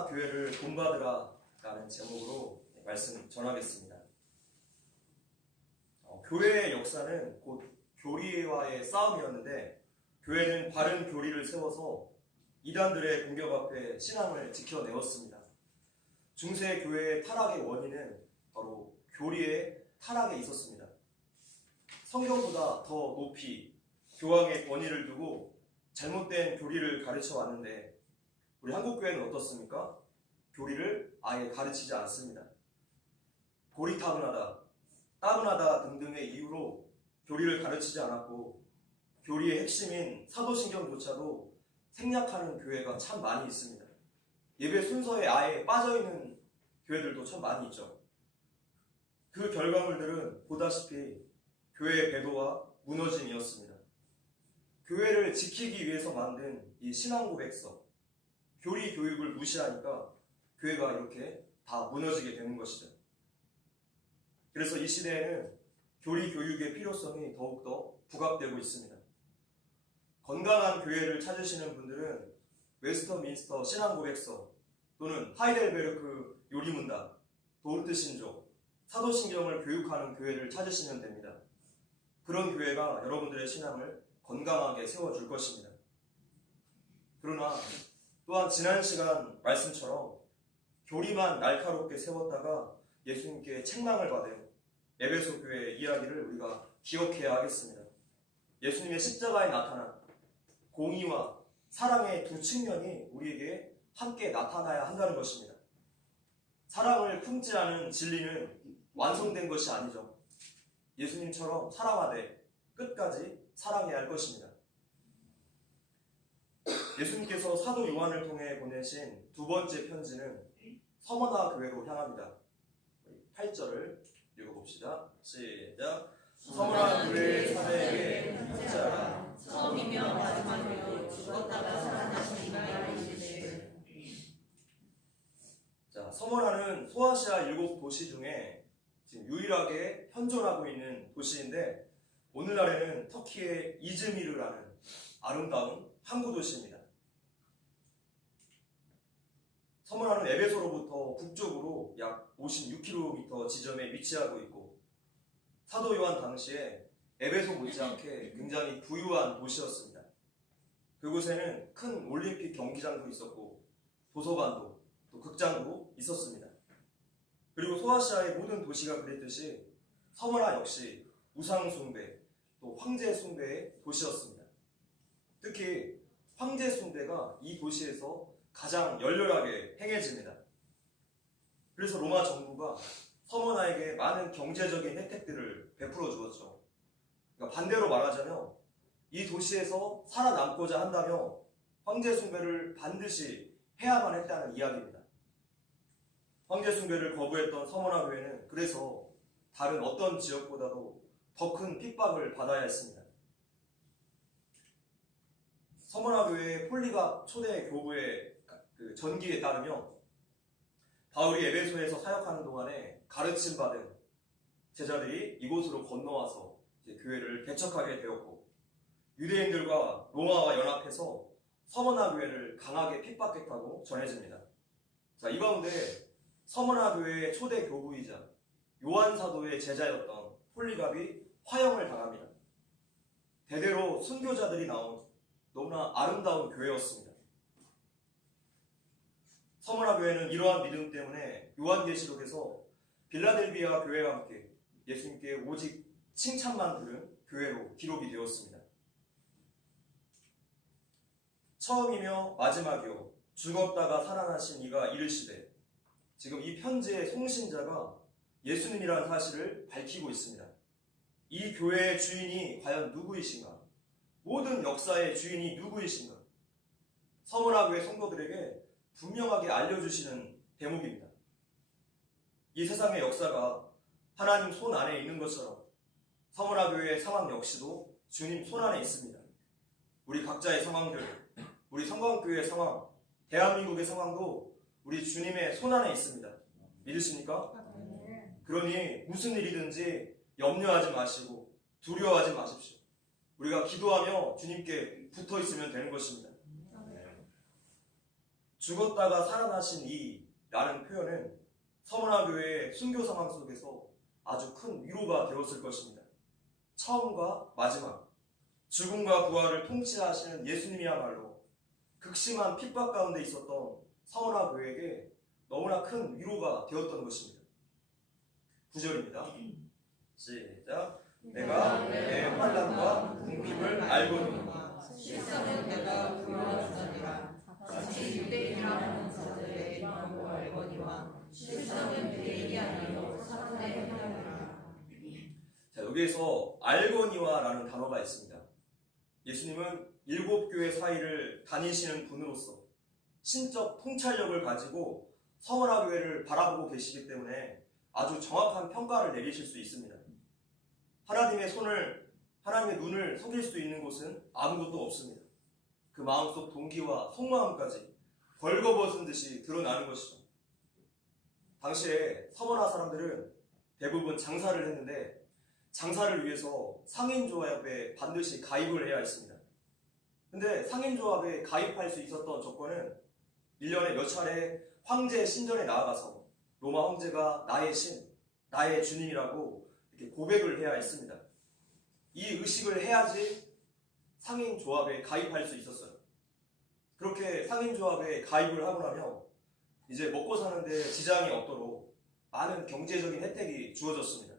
서머나 교회를 본받으라 라는 제목으로 말씀 전하겠습니다. 교회의 역사는 곧 교리와의 싸움이었는데, 교회는 바른 교리를 세워서 이단들의 공격 앞에 신앙을 지켜내었습니다. 중세 교회의 타락의 원인은 바로 교리의 타락에 있었습니다. 성경보다 더 높이 교황의 권위를 두고 잘못된 교리를 가르쳐 왔는데, 우리 한국교회는 어떻습니까? 교리를 아예 가르치지 않습니다. 고리타분하다, 따분하다 등등의 이유로 교리를 가르치지 않았고, 교리의 핵심인 사도신경조차도 생략하는 교회가 참 많이 있습니다. 예배 순서에 아예 빠져있는 교회들도 참 많이 있죠. 그 결과물들은 보다시피 교회의 배도와 무너짐이었습니다. 교회를 지키기 위해서 만든 이 신앙고백서, 교리 교육을 무시하니까 교회가 이렇게 다 무너지게 되는 것이죠. 그래서 이 시대에는 교리 교육의 필요성이 더욱더 부각되고 있습니다. 건강한 교회를 찾으시는 분들은 웨스터민스터 신앙고백서 또는 하이델베르크 요리문답, 도르트신조, 사도신경을 교육하는 교회를 찾으시면 됩니다. 그런 교회가 여러분들의 신앙을 건강하게 세워줄 것입니다. 그러나 또한 지난 시간 말씀처럼 교리만 날카롭게 세웠다가 예수님께 책망을 받은 에베소 교회의 이야기를 우리가 기억해야 하겠습니다. 예수님의 십자가에 나타난 공의와 사랑의 두 측면이 우리에게 함께 나타나야 한다는 것입니다. 사랑을 품지 않은 진리는 완성된 것이 아니죠. 예수님처럼 사랑하되 끝까지 사랑해야 할 것입니다. 예수님께서 사도 요한을 통해 보내신 두 번째 편지는 서머나 교회로 향합니다. 8절을 읽어봅시다. 시작. 서머나 교회의 사도에게 편지하라. 처음이며 마지막이요 죽었다가 살아나신 이가 이르시되. 자, 서머나는 소아시아 7도시 중에 지금 유일하게 현존하고 있는 도시인데, 오늘날에는 터키의 이즈미르라는 아름다운 항구 도시입니다. 서머나는 에베소로부터 북쪽으로 약 56km 지점에 위치하고 있고, 사도 요한 당시에 에베소 못지않게 굉장히 부유한 도시였습니다. 그곳에는 큰 올림픽 경기장도 있었고 도서관도 또 극장도 있었습니다. 그리고 소아시아의 모든 도시가 그랬듯이 서머나 역시 우상숭배 또 황제숭배의 도시였습니다. 특히 황제숭배가 이 도시에서 가장 열렬하게 행해집니다. 그래서 로마 정부가 서머나에게 많은 경제적인 혜택들을 베풀어 주었죠. 그러니까 반대로 말하자면 이 도시에서 살아남고자 한다면 황제숭배를 반드시 해야만 했다는 이야기입니다. 황제숭배를 거부했던 서머나 교회는 그래서 다른 어떤 지역보다도 더 큰 핍박을 받아야 했습니다. 서머나 교회의 폴리갑 초대 교부의 전기에 따르면 바울이 에베소에서 사역하는 동안에 가르침받은 제자들이 이곳으로 건너와서 이제 교회를 개척하게 되었고, 유대인들과 로마와 연합해서 서머나 교회를 강하게 핍박했다고 전해집니다. 자, 이 가운데 서머나 교회의 초대 교부이자 요한 사도의 제자였던 폴리갑이 화형을 당합니다. 대대로 순교자들이 나온 너무나 아름다운 교회였습니다. 서머나 교회는 이러한 믿음 때문에 요한계시록에서 빌라델비아 교회와 함께 예수님께 오직 칭찬만 들은 교회로 기록이 되었습니다. 처음이며 마지막이요 죽었다가 살아나신 이가 이르시되, 지금 이 편지의 송신자가 예수님이라는 사실을 밝히고 있습니다. 이 교회의 주인이 과연 누구이신가? 모든 역사의 주인이 누구이신가? 서머나 교회 성도들에게 분명하게 알려주시는 대목입니다. 이 세상의 역사가 하나님 손 안에 있는 것처럼 서머나 교회의 상황 역시도 주님 손 안에 있습니다. 우리 각자의 상황들, 우리 성광교회의 상황, 대한민국의 상황도 우리 주님의 손 안에 있습니다. 믿으십니까? 그러니 무슨 일이든지 염려하지 마시고 두려워하지 마십시오. 우리가 기도하며 주님께 붙어 있으면 되는 것입니다. 죽었다가 살아나신 이라는 표현은 서머나 교회의 순교 상황 속에서 아주 큰 위로가 되었을 것입니다. 처음과 마지막, 죽음과 부활을 통치하시는 예수님이야말로 극심한 핍박 가운데 있었던 서머나 교회에게 너무나 큰 위로가 되었던 것입니다. 9절입니다. 시작. 내가 내 환난과 궁핍을 알거니와 실상은 내가 부유한 자니라. 다시 유대인이라는 자들의 마음을 알거니와 실상은 유대인이 아니요 사탄의 행함이라. 자, 여기에서 알거니와라는 단어가 있습니다. 예수님은 7교회 사이를 다니시는 분으로서 신적 통찰력을 가지고 서머나 교회를 바라보고 계시기 때문에 아주 정확한 평가를 내리실 수 있습니다. 하나님의 눈을 속일 수 있는 곳은 아무것도 없습니다. 그 마음속 동기와 속마음까지 벌거벗은 듯이 드러나는 것이죠. 당시에 서머나 사람들은 대부분 장사를 했는데 장사를 위해서 상인조합에 반드시 가입을 해야 했습니다. 근데 상인조합에 가입할 수 있었던 조건은 1년에 몇 차례 황제 신전에 나아가서 로마 황제가 나의 신, 나의 주님이라고 이렇게 고백을 해야 했습니다. 이 의식을 해야지 상인조합에 가입할 수 있었어요. 그렇게 상인조합에 가입을 하고 나면 이제 먹고 사는데 지장이 없도록 많은 경제적인 혜택이 주어졌습니다.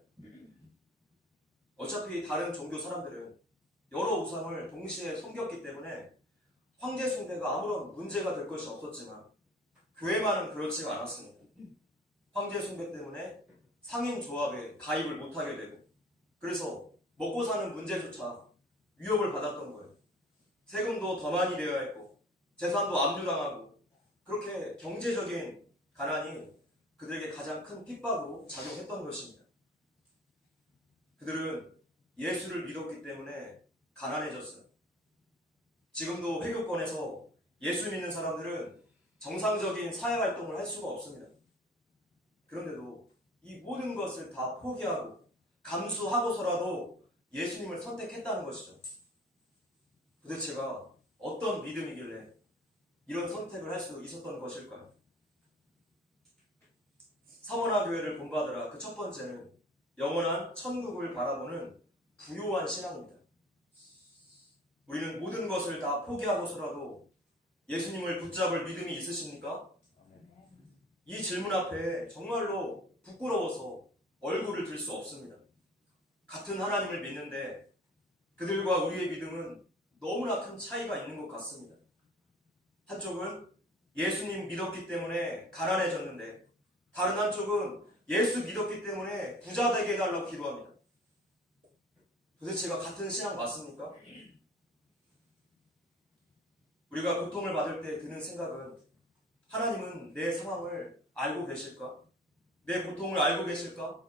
어차피 다른 종교 사람들은 여러 우상을 동시에 섬겼기 때문에 황제 숭배가 아무런 문제가 될 것이 없었지만 교회만은 그렇지가 않았습니다. 황제 숭배 때문에 상인조합에 가입을 못하게 되고 그래서 먹고 사는 문제조차 위협을 받았던 거예요. 세금도 더 많이 내야 했고 재산도 압류당하고 그렇게 경제적인 가난이 그들에게 가장 큰 핍박으로 작용했던 것입니다. 그들은 예수를 믿었기 때문에 가난해졌어요. 지금도 회교권에서 예수 믿는 사람들은 정상적인 사회활동을 할 수가 없습니다. 그런데도 이 모든 것을 다 포기하고 감수하고서라도 예수님을 선택했다는 것이죠. 도대체가 어떤 믿음이길래 이런 선택을 할 수 있었던 것일까요? 서머나 교회를 본받으라. 그 첫 번째는 영원한 천국을 바라보는 부요한 신앙입니다. 우리는 모든 것을 다 포기하고서라도 예수님을 붙잡을 믿음이 있으십니까? 이 질문 앞에 정말로 부끄러워서 얼굴을 들 수 없습니다. 같은 하나님을 믿는데 그들과 우리의 믿음은 너무나 큰 차이가 있는 것 같습니다. 한쪽은 예수님 믿었기 때문에 가난해졌는데 다른 한쪽은 예수 믿었기 때문에 부자 되게 해달라고 기도합니다. 도대체가 같은 신앙 맞습니까? 우리가 고통을 받을 때 드는 생각은 하나님은 내 상황을 알고 계실까? 내 고통을 알고 계실까?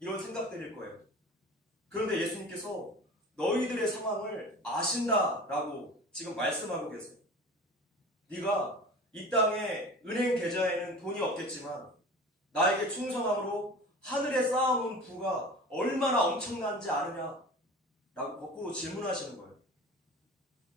이런 생각들일 거예요. 그런데 예수님께서 너희들의 상황을 아신다라고 지금 말씀하고 계세요. 네가 이 땅에 은행 계좌에는 돈이 없겠지만 나에게 충성함으로 하늘에 쌓아놓은 부가 얼마나 엄청난지 아느냐? 라고 거꾸로 질문하시는 거예요.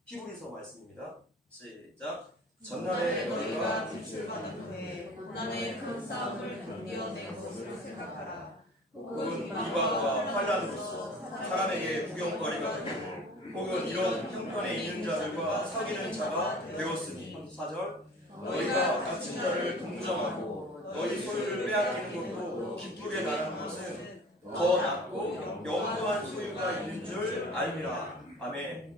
히브리서 말씀입니다. 시작. 전날에 너희가 지출받은 후에 고난의 큰 싸움을 견뎌낸 것을 생각하라. 혹은 비방과 환난으로서 사람에게 구경거리가 되고 혹은 이런 형편에 있는 자들과 사귀는 자가 되었으니 4절 너희가 갇힌 자를 동정하고 너희 소유를 빼앗기는 것도 기쁘게 나누는 것은 더 낫고 영원한 소유가 있는 줄 알미라. 아멘.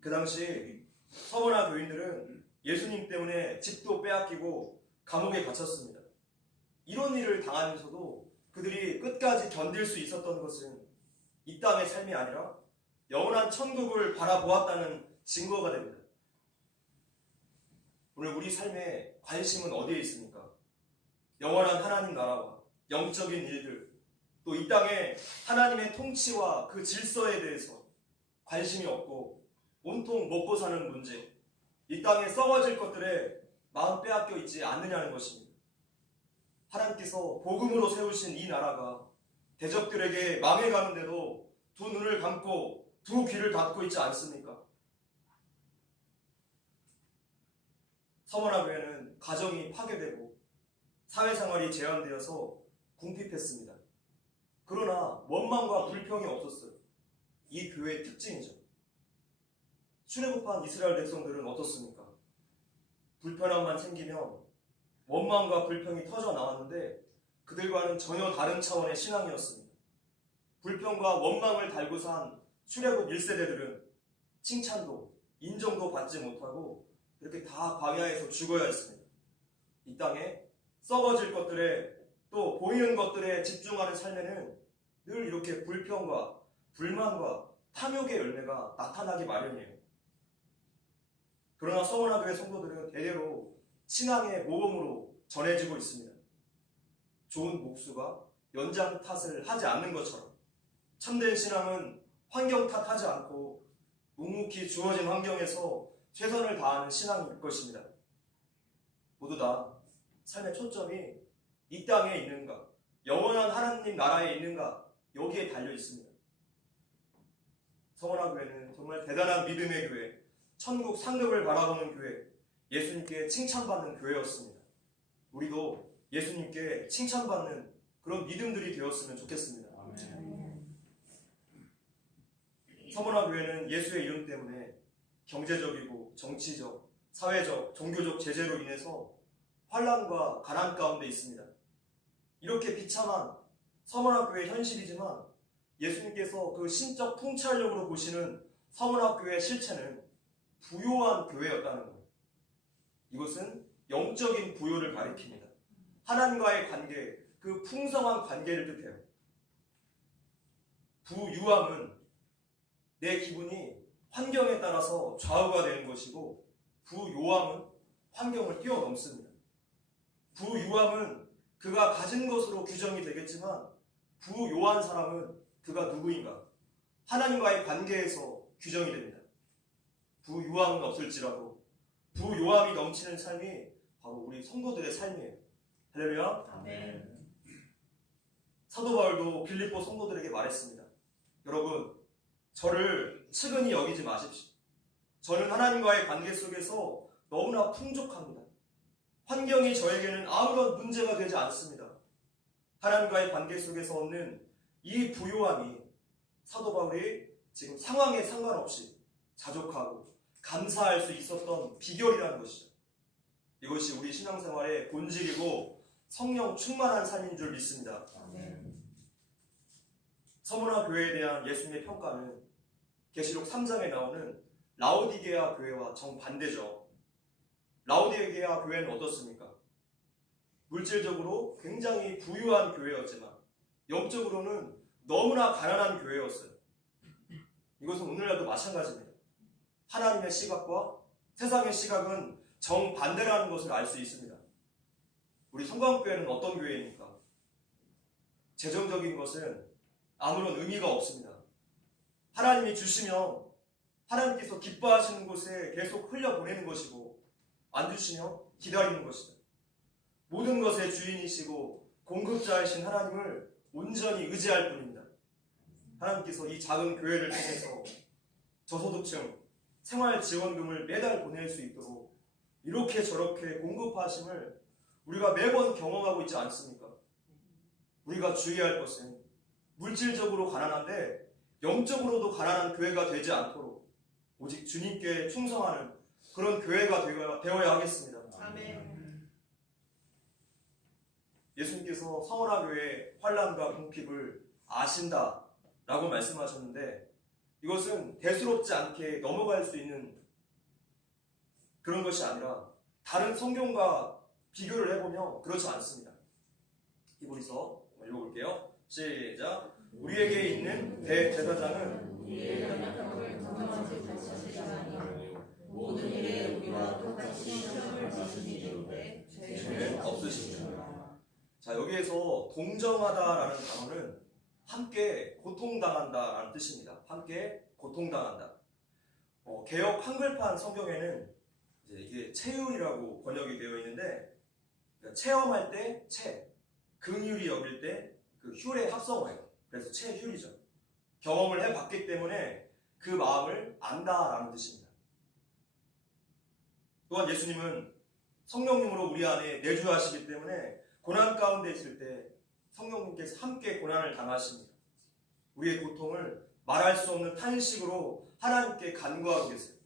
그 당시 서머나 교인들은 예수님 때문에 집도 빼앗기고 감옥에 갇혔습니다. 이런 일을 당하면서도 그들이 끝까지 견딜 수 있었던 것은 이 땅의 삶이 아니라 영원한 천국을 바라보았다는 증거가 됩니다. 오늘 우리 삶의 관심은 어디에 있습니까? 영원한 하나님 나라와 영적인 일들, 또 이 땅에 하나님의 통치와 그 질서에 대해서 관심이 없고 온통 먹고 사는 문제, 이 땅에 썩어질 것들에 마음 빼앗겨 있지 않느냐는 것입니다. 하나님께서 복음으로 세우신 이 나라가 대적들에게 망해가는데도 두 눈을 감고 두 귀를 닫고 있지 않습니까? 서머나교회는 가정이 파괴되고 사회생활이 제한되어서 궁핍했습니다. 그러나 원망과 불평이 없었어요. 이 교회의 특징이죠. 출애굽한 이스라엘 백성들은 어떻습니까? 불편함만 생기면 원망과 불평이 터져 나왔는데 그들과는 전혀 다른 차원의 신앙이었습니다. 불평과 원망을 달고 산 출애굽 1세대들은 칭찬도 인정도 받지 못하고 이렇게 다 광야에서 죽어야 했습니다. 이 땅에 썩어질 것들에 또 보이는 것들에 집중하는 삶에는 늘 이렇게 불평과 불만과 탐욕의 열매가 나타나기 마련이에요. 그러나 서원화교회 성도들은 대대로 신앙의 모범으로 전해지고 있습니다. 좋은 목수가 연장 탓을 하지 않는 것처럼 참된 신앙은 환경 탓하지 않고 묵묵히 주어진 환경에서 최선을 다하는 신앙일 것입니다. 모두 다 삶의 초점이 이 땅에 있는가, 영원한 하나님 나라에 있는가, 여기에 달려 있습니다. 서원화교회는 정말 대단한 믿음의 교회, 천국 상급을 바라보는 교회, 예수님께 칭찬받는 교회였습니다. 우리도 예수님께 칭찬받는 그런 믿음들이 되었으면 좋겠습니다. 서원화교회는 예수의 이름 때문에 경제적이고 정치적, 사회적, 종교적 제재로 인해서 환난과 가난 가운데 있습니다. 이렇게 비참한 서원화교회의 현실이지만 예수님께서 그 신적 통찰력으로 보시는 서원화교회의 실체는 부요한 교회였다는 거예요. 이것은 영적인 부요를 가리킵니다. 하나님과의 관계, 그 풍성한 관계를 뜻해요. 부유함은 내 기분이 환경에 따라서 좌우가 되는 것이고 부요함은 환경을 뛰어넘습니다. 부유함은 그가 가진 것으로 규정이 되겠지만 부요한 사람은 그가 누구인가? 하나님과의 관계에서 규정이 됩니다. 부유함은 없을지라도 부요함이 넘치는 삶이 바로 우리 성도들의 삶이에요. 할렐루야. 아멘. 사도 바울도 빌립보 성도들에게 말했습니다. 여러분, 저를 측은히 여기지 마십시오. 저는 하나님과의 관계 속에서 너무나 풍족합니다. 환경이 저에게는 아무런 문제가 되지 않습니다. 하나님과의 관계 속에서 얻는 이 부요함이 사도 바울이 지금 상황에 상관없이 자족하고 감사할 수 있었던 비결이라는 것이죠. 이것이 우리 신앙생활의 본질이고 성령 충만한 삶인 줄 믿습니다. 서문화 교회에 대한 예수님의 평가는 계시록 3장에 나오는 라오디게아 교회와 정반대죠. 라오디게아 교회는 어떻습니까? 물질적으로 굉장히 부유한 교회였지만 영적으로는 너무나 가난한 교회였어요. 이것은 오늘날도 마찬가지입니다. 하나님의 시각과 세상의 시각은 정반대라는 것을 알 수 있습니다. 우리 성광교회는 어떤 교회입니까? 재정적인 것은 아무런 의미가 없습니다. 하나님이 주시면 하나님께서 기뻐하시는 곳에 계속 흘려보내는 것이고 안 주시면 기다리는 것이다. 모든 것의 주인이시고 공급자이신 하나님을 온전히 의지할 뿐입니다. 하나님께서 이 작은 교회를 통해서 저소득층 생활지원금을 매달 보낼 수 있도록 이렇게 저렇게 공급하심을 우리가 매번 경험하고 있지 않습니까? 우리가 주의할 것은 물질적으로 가난한데 영적으로도 가난한 교회가 되지 않도록 오직 주님께 충성하는 그런 교회가 되어야 하겠습니다. 아멘. 예수님께서 서원화교회의 환난과 궁핍을 아신다라고 말씀하셨는데 이것은 대수롭지 않게 넘어갈 수 있는 그런 것이 아니라 다른 성경과 비교를 해보면 그렇지 않습니다. 히브리서 읽어볼게요. 시작. 우리에게 있는 대제사장은 우리의 연약함을 동정하지 못하시리니 모든 일에 우리와 똑같이 시험을 받으시니 이르되 죄는 없으십니다. 자, 여기에서 동정하다라는 단어는 함께 고통당한다라는 뜻입니다. 함께 고통당한다. 개역 한글판 성경에는 이게 체휼이라고 번역이 되어 있는데 그러니까 체험할 때 체, 긍휼히 여길 때 그 휼의 합성어예요. 그래서 체휼이죠. 경험을 해봤기 때문에 그 마음을 안다라는 뜻입니다. 또한 예수님은 성령님으로 우리 안에 내주하시기 때문에 고난 가운데 있을 때 성령님께서 함께 고난을 당하십니다. 우리의 고통을 말할 수 없는 탄식으로 하나님께 간구하고 계세요.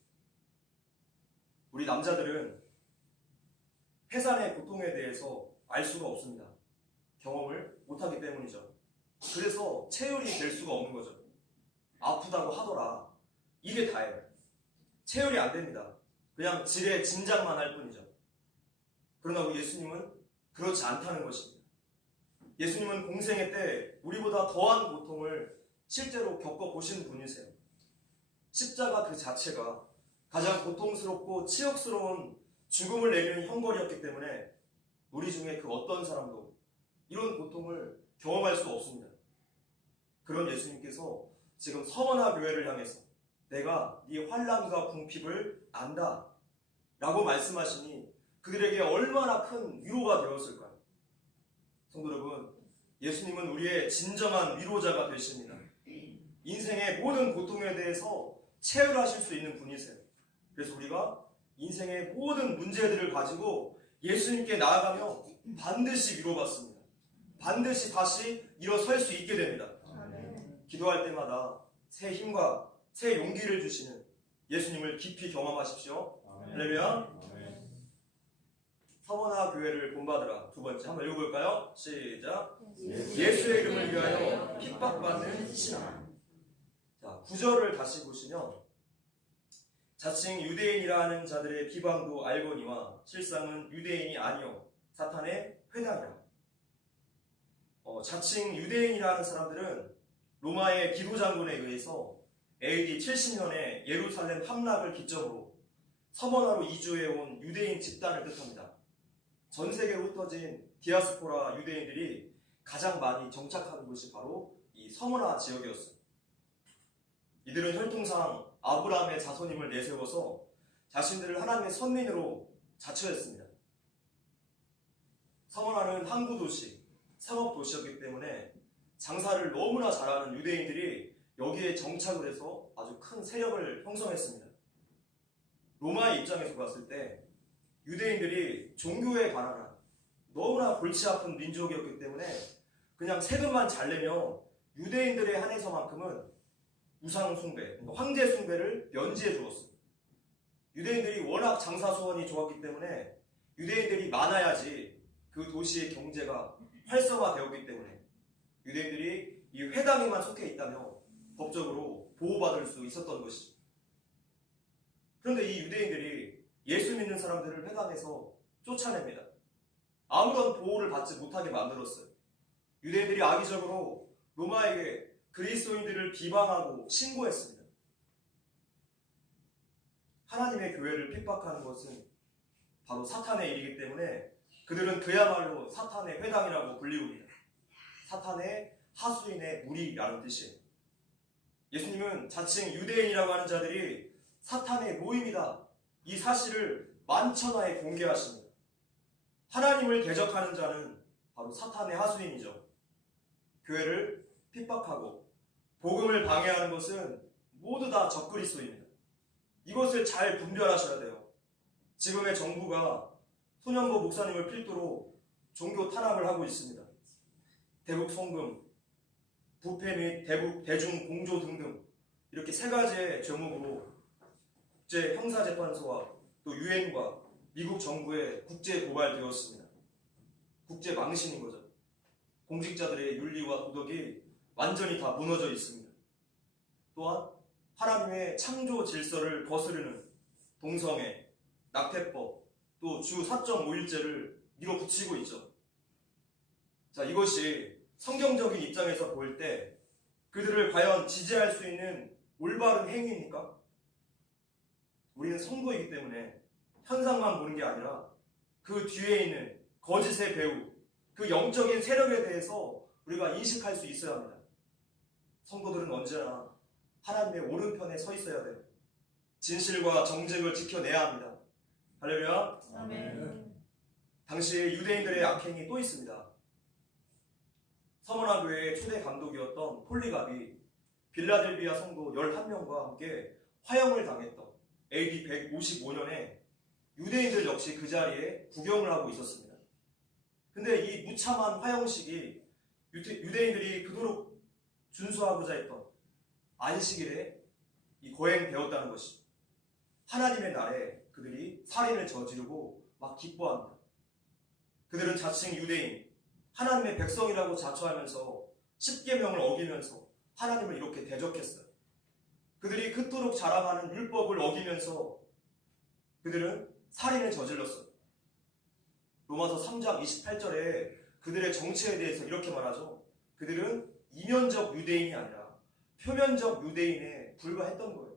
우리 남자들은 해산의 고통에 대해서 알 수가 없습니다. 경험을 못하기 때문이죠. 그래서 체열이 될 수가 없는 거죠. 아프다고 하더라. 이게 다예요. 체열이 안 됩니다. 그냥 질의 진작만 할 뿐이죠. 그러나 우리 예수님은 그렇지 않다는 것입니다. 예수님은 공생애 때 우리보다 더한 고통을 실제로 겪어보신 분이세요. 십자가 그 자체가 가장 고통스럽고 치욕스러운 죽음을 내리는 형벌이었기 때문에 우리 중에 그 어떤 사람도 이런 고통을 경험할 수 없습니다. 그런 예수님께서 지금 서머나 교회를 향해서 내가 네 환난과 궁핍을 안다 라고 말씀하시니 그들에게 얼마나 큰 위로가 되었을까요? 성도 여러분, 예수님은 우리의 진정한 위로자가 되십니다. 인생의 모든 고통에 대해서 체휼하실 수 있는 분이세요. 그래서 우리가 인생의 모든 문제들을 가지고 예수님께 나아가며 반드시 위로받습니다. 반드시 다시 일어설 수 있게 됩니다. 기도할 때마다 새 힘과 새 용기를 주시는 예수님을 깊이 경험하십시오. 할렐루야. 서머나 교회를 본받으라. 두 번째 한번 읽어볼까요? 시작. 예수의 이름을 위하여 핍박받는 신앙. 자, 9절을 다시 보시면 자칭 유대인이라 하는 자들의 비방도 알거니와 실상은 유대인이 아니요 사탄의 회당이라. 자칭 유대인이라 하는 사람들은 로마의 기도 장군에 의해서 AD 70년에 예루살렘 함락을 기점으로 서머나로 이주해온 유대인 집단을 뜻합니다. 전 세계로 흩어진 디아스포라 유대인들이 가장 많이 정착하는 곳이 바로 이 서머나 지역이었어요. 이들은 혈통상 아브라함의 자손임을 내세워서 자신들을 하나님의 선민으로 자처했습니다. 서머나는 항구 도시, 상업 도시였기 때문에 장사를 너무나 잘하는 유대인들이 여기에 정착을 해서 아주 큰 세력을 형성했습니다. 로마의 입장에서 봤을 때 유대인들이 종교에 관한 너무나 골치 아픈 민족이었기 때문에 그냥 세금만 잘 내면 유대인들에 한해서만큼은 우상 숭배, 황제 숭배를 면제해 주었습니다. 유대인들이 워낙 장사 수완이 좋았기 때문에 유대인들이 많아야지 그 도시의 경제가 활성화되었기 때문에 유대인들이 이 회당에만 속해 있다면 법적으로 보호받을 수 있었던 것이죠. 그런데 이 유대인들이 예수 믿는 사람들을 회당에서 쫓아냅니다. 아무런 보호를 받지 못하게 만들었어요. 유대인들이 악의적으로 로마에게 그리스도인들을 비방하고 신고했습니다. 하나님의 교회를 핍박하는 것은 바로 사탄의 일이기 때문에 그들은 그야말로 사탄의 회당이라고 불리웁니다. 사탄의 하수인의 무리라는 뜻이에요. 예수님은 자칭 유대인이라고 하는 자들이 사탄의 모임이다. 이 사실을 만천하에 공개하십니다. 하나님을 대적하는 자는 바로 사탄의 하수인이죠. 교회를 핍박하고 복음을 방해하는 것은 모두 다 적그리스도입니다. 이것을 잘 분별하셔야 돼요. 지금의 정부가 소년보 목사님을 필두로 종교 탄압을 하고 있습니다. 대북 송금, 부패 및 대중 공조 등등 이렇게 세 가지의 제목으로 국제 형사재판소와 또 유엔과 미국 정부에 국제 고발되었습니다. 국제 망신인 거죠. 공직자들의 윤리와 도덕이 완전히 다 무너져 있습니다. 또한 하나님의 창조 질서를 거스르는 동성애, 낙태법, 또 주 4.5일제를 밀어붙이고 있죠. 자, 이것이 성경적인 입장에서 볼 때 그들을 과연 지지할 수 있는 올바른 행위입니까? 우리는 성도이기 때문에 현상만 보는 게 아니라 그 뒤에 있는 거짓의 배후, 그 영적인 세력에 대해서 우리가 인식할 수 있어야 합니다. 성도들은 언제나 하나님의 오른편에 서 있어야 돼요. 진실과 정직을 지켜내야 합니다. 할렐루야. 아멘. 당시 유대인들의 악행이 또 있습니다. 서머나 교회의 초대 감독이었던 폴리갑이 빌라델비아 성도 11명과 함께 화형을 당했던 AD 155년에 유대인들 역시 그 자리에 구경을 하고 있었습니다. 근데 이 무참한 화형식이 유대인들이 그토록 준수하고자 했던 안식일에 이 거행되었다는 것이 하나님의 날에 그들이 살인을 저지르고 막 기뻐합니다. 그들은 자칭 유대인, 하나님의 백성이라고 자처하면서 십계명을 어기면서 하나님을 이렇게 대적했어요. 그들이 그토록 자랑하는 율법을 어기면서 그들은 살인을 저질렀어요. 로마서 3장 28절에 그들의 정체에 대해서 이렇게 말하죠. 그들은 이면적 유대인이 아니라 표면적 유대인에 불과했던 거예요.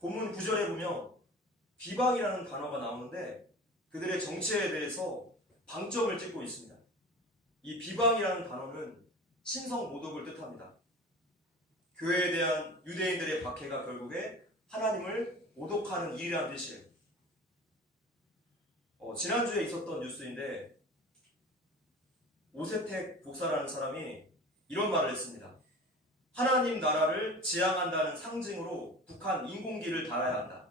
본문 9절에 보면 비방이라는 단어가 나오는데 그들의 정체에 대해서 방점을 찍고 있습니다. 이 비방이라는 단어는 신성 모독을 뜻합니다. 교회에 대한 유대인들의 박해가 결국에 하나님을 모독하는 일이라는 뜻이에요. 지난주에 있었던 뉴스인데 오세택 목사라는 사람이 이런 말을 했습니다. 하나님 나라를 지향한다는 상징으로 북한 인공기를 달아야 한다.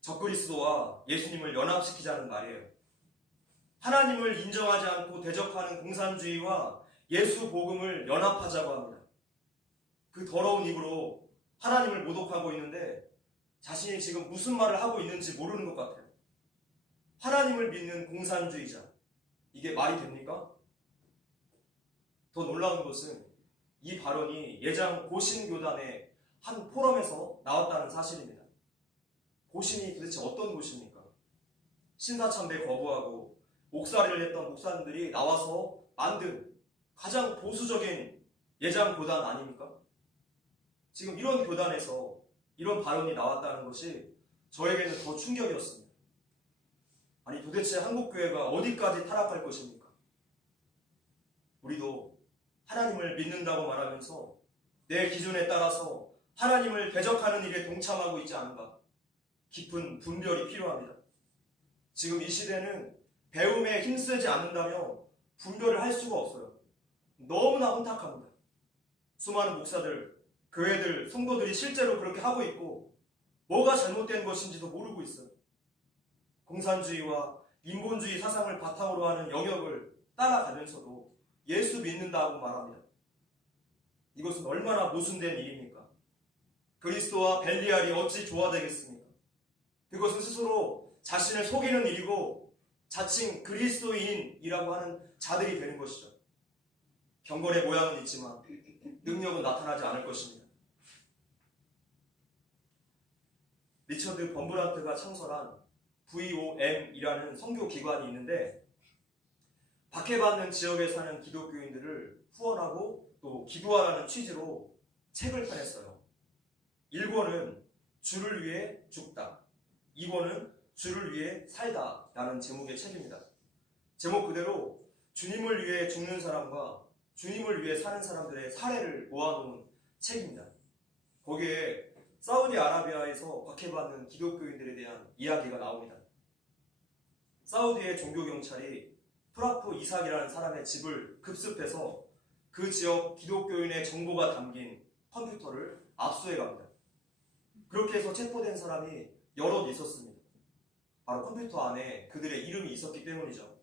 적그리스도와 예수님을 연합시키자는 말이에요. 하나님을 인정하지 않고 대적하는 공산주의와 예수 복음을 연합하자고 합니다. 그 더러운 입으로 하나님을 모독하고 있는데 자신이 지금 무슨 말을 하고 있는지 모르는 것 같아요. 하나님을 믿는 공산주의자, 이게 말이 됩니까? 더 놀라운 것은 이 발언이 예장 고신교단의 한 포럼에서 나왔다는 사실입니다. 고신이 도대체 어떤 곳입니까? 신사참배 거부하고 옥살이를 했던 목사님들이 나와서 만든 가장 보수적인 예장 교단 아닙니까? 지금 이런 교단에서 이런 발언이 나왔다는 것이 저에게는 더 충격이었습니다. 아니 도대체 한국교회가 어디까지 타락할 것입니까? 우리도 하나님을 믿는다고 말하면서 내 기준에 따라서 하나님을 대적하는 일에 동참하고 있지 않은가? 깊은 분별이 필요합니다. 지금 이 시대는 배움에 힘쓰지 않는다면 분별을 할 수가 없어요. 너무나 혼탁합니다. 수많은 목사들, 교회들, 성도들이 실제로 그렇게 하고 있고 뭐가 잘못된 것인지도 모르고 있어요. 공산주의와 인본주의 사상을 바탕으로 하는 영역을 따라가면서도 예수 믿는다고 말합니다. 이것은 얼마나 모순된 일입니까? 그리스도와 벨리알이 어찌 조화되겠습니까? 그것은 스스로 자신을 속이는 일이고 자칭 그리스도인이라고 하는 자들이 되는 것이죠. 경건의 모양은 있지만 능력은 나타나지 않을 것입니다. 리처드 범브란트가 창설한 VOM이라는 선교기관이 있는데 박해받는 지역에 사는 기독교인들을 후원하고 또 기도하라는 취지로 책을 펴냈어요. 1권은 주를 위해 죽다, 2권은 주를 위해 살다 라는 제목의 책입니다. 제목 그대로 주님을 위해 죽는 사람과 주님을 위해 사는 사람들의 사례를 모아놓은 책입니다. 거기에 사우디아라비아에서 박해받는 기독교인들에 대한 이야기가 나옵니다. 사우디의 종교경찰이 프라프 이삭이라는 사람의 집을 급습해서 그 지역 기독교인의 정보가 담긴 컴퓨터를 압수해갑니다. 그렇게 해서 체포된 사람이 여럿 있었습니다. 바로 컴퓨터 안에 그들의 이름이 있었기 때문이죠.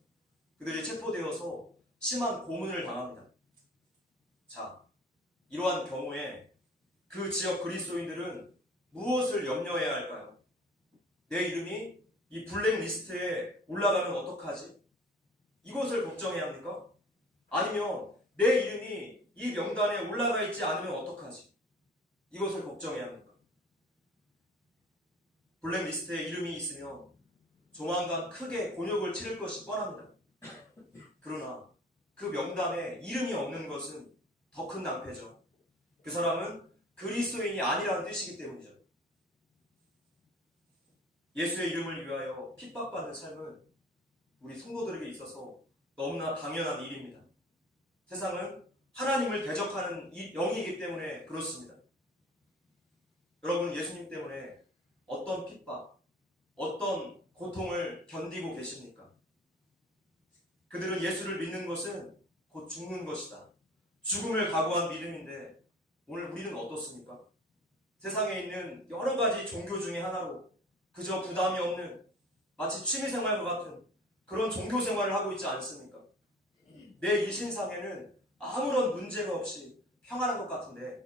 그들이 체포되어서 심한 고문을 당합니다. 자, 이러한 경우에 그 지역 그리스도인들은 무엇을 염려해야 할까요? 내 이름이 이 블랙리스트에 올라가면 어떡하지? 이것을 걱정해야 합니까? 아니면 내 이름이 이 명단에 올라가 있지 않으면 어떡하지? 이것을 걱정해야 합니까? 블랙리스트에 이름이 있으면 조만간 크게 곤욕을 치를 것이 뻔합니다. 그러나 그 명단에 이름이 없는 것은 더 큰 낭패죠. 그 사람은 그리스도인이 아니라는 뜻이기 때문이죠. 예수의 이름을 위하여 핍박받는 삶은 우리 성도들에게 있어서 너무나 당연한 일입니다. 세상은 하나님을 대적하는 영이기 때문에 그렇습니다. 여러분, 예수님 때문에 어떤 핍박, 어떤 고통을 견디고 계십니까? 그들은 예수를 믿는 것은 곧 죽는 것이다, 죽음을 각오한 믿음인데 오늘 우리는 어떻습니까? 세상에 있는 여러 가지 종교 중에 하나로 그저 부담이 없는 마치 취미생활과 같은 그런 종교생활을 하고 있지 않습니까? 내 이신상에는 아무런 문제가 없이 평안한 것 같은데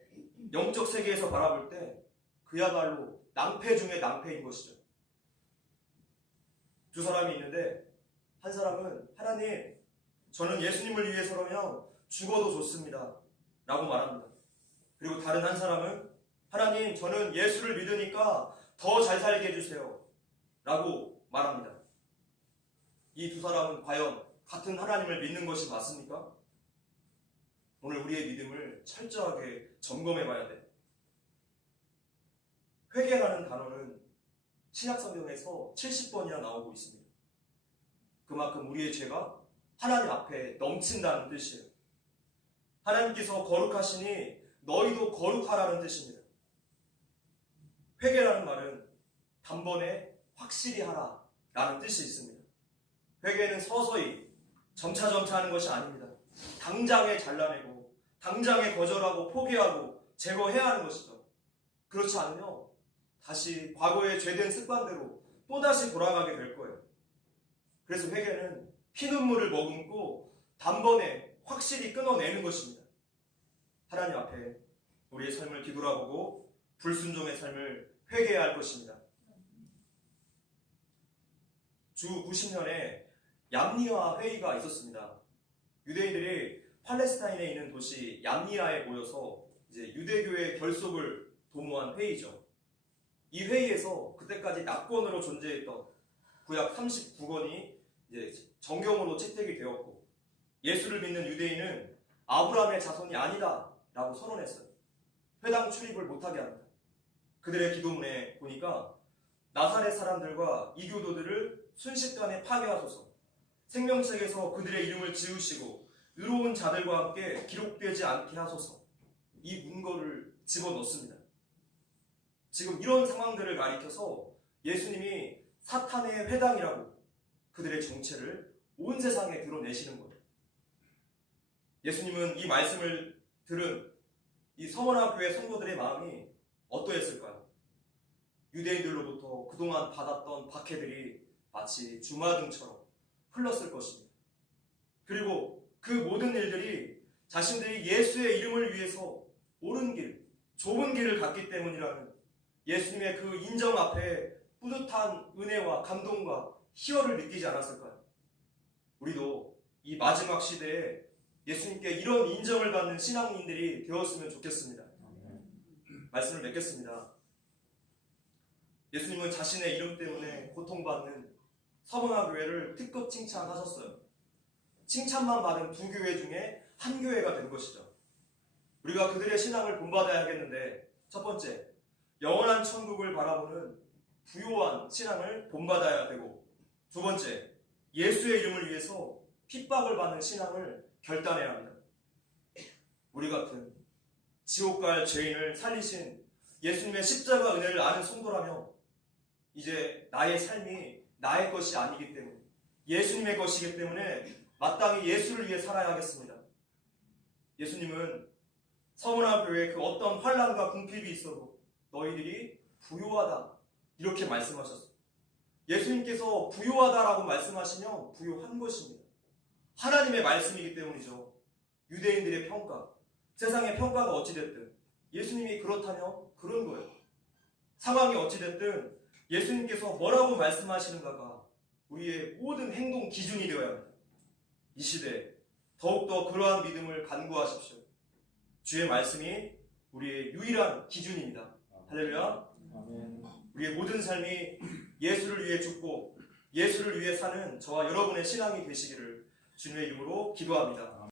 영적 세계에서 바라볼 때 그야말로 낭패 중에 낭패인 것이죠. 두 사람이 있는데 한 사람은 하나님, 저는 예수님을 위해서라면 죽어도 좋습니다 라고 말합니다. 그리고 다른 한 사람은 하나님, 저는 예수를 믿으니까 더 잘 살게 해주세요 라고 말합니다. 이 두 사람은 과연 같은 하나님을 믿는 것이 맞습니까? 오늘 우리의 믿음을 철저하게 점검해 봐야 돼. 회개라는 단어는 신약성경에서 70번이나 나오고 있습니다. 그만큼 우리의 죄가 하나님 앞에 넘친다는 뜻이에요. 하나님께서 거룩하시니 너희도 거룩하라는 뜻입니다. 회개라는 말은 단번에 확실히 하라 라는 뜻이 있습니다. 회개는 서서히 점차점차 하는 것이 아닙니다. 당장에 잘라내고 당장에 거절하고 포기하고 제거해야 하는 것이죠. 그렇지 않으면 다시 과거의 죄된 습관대로 또다시 돌아가게 될 거예요. 그래서 회개는 피눈물을 머금고 단번에 확실히 끊어내는 것입니다. 하나님 앞에 우리의 삶을 뒤돌아보고 불순종의 삶을 회개해야 할 것입니다. 주 90년에 얌니아 회의가 있었습니다. 유대인들이 팔레스타인에 있는 도시 얌니아에 모여서 이제 유대교의 결속을 도모한 회의죠. 이 회의에서 그때까지 낙권으로 존재했던 구약 39권이 이제 정경으로 채택이 되었고, 예수를 믿는 유대인은 아브라함의 자손이 아니다 라고 선언했어요. 회당 출입을 못하게 합니다. 그들의 기도문에 보니까 나사렛 사람들과 이교도들을 순식간에 파괴하소서, 생명책에서 그들의 이름을 지우시고 의로운 자들과 함께 기록되지 않게 하소서, 이 문구를 집어넣습니다. 지금 이런 상황들을 가리켜서 예수님이 사탄의 회당이라고 그들의 정체를 온 세상에 드러내시는 거예요. 예수님은 이 말씀을 들은 이 서머나 교회 성도들의 마음이 어떠했을까요? 유대인들로부터 그동안 받았던 박해들이 마치 주마등처럼 흘렀을 것입니다. 그리고 그 모든 일들이 자신들이 예수의 이름을 위해서 옳은 길, 좁은 길을 갔기 때문이라는 예수님의 그 인정 앞에 뿌듯한 은혜와 감동과 희열을 느끼지 않았을까요? 우리도 이 마지막 시대에 예수님께 이런 인정을 받는 신앙인들이 되었으면 좋겠습니다. 말씀을 맺겠습니다. 예수님은 자신의 이름 때문에 고통받는 서머나 교회를 특급 칭찬하셨어요. 칭찬만 받은 두 교회 중에 한 교회가 된 것이죠. 우리가 그들의 신앙을 본받아야 하겠는데, 첫 번째, 영원한 천국을 바라보는 부요한 신앙을 본받아야 되고, 두 번째, 예수의 이름을 위해서 핍박을 받는 신앙을 결단해야 합니다. 우리 같은 지옥 갈 죄인을 살리신 예수님의 십자가 은혜를 아는 성도라면 이제 나의 삶이 나의 것이 아니기 때문에, 예수님의 것이기 때문에 마땅히 예수를 위해 살아야 하겠습니다. 예수님은 서머나 교회에 그 어떤 환난과 궁핍이 있어도 너희들이 부요하다 이렇게 말씀하셨어요. 예수님께서 부요하다라고 말씀하시면 부요한 것입니다. 하나님의 말씀이기 때문이죠. 유대인들의 평가, 세상의 평가가 어찌됐든 예수님이 그렇다면 그런 거예요. 상황이 어찌됐든 예수님께서 뭐라고 말씀하시는가가 우리의 모든 행동 기준이 되어야 합니다. 이 시대에 더욱더 그러한 믿음을 간구하십시오. 주의 말씀이 우리의 유일한 기준입니다. 할렐루야. 우리의 모든 삶이 예수를 위해 죽고 예수를 위해 사는 저와 여러분의 신앙이 되시기를 주님의 이름으로 기도합니다.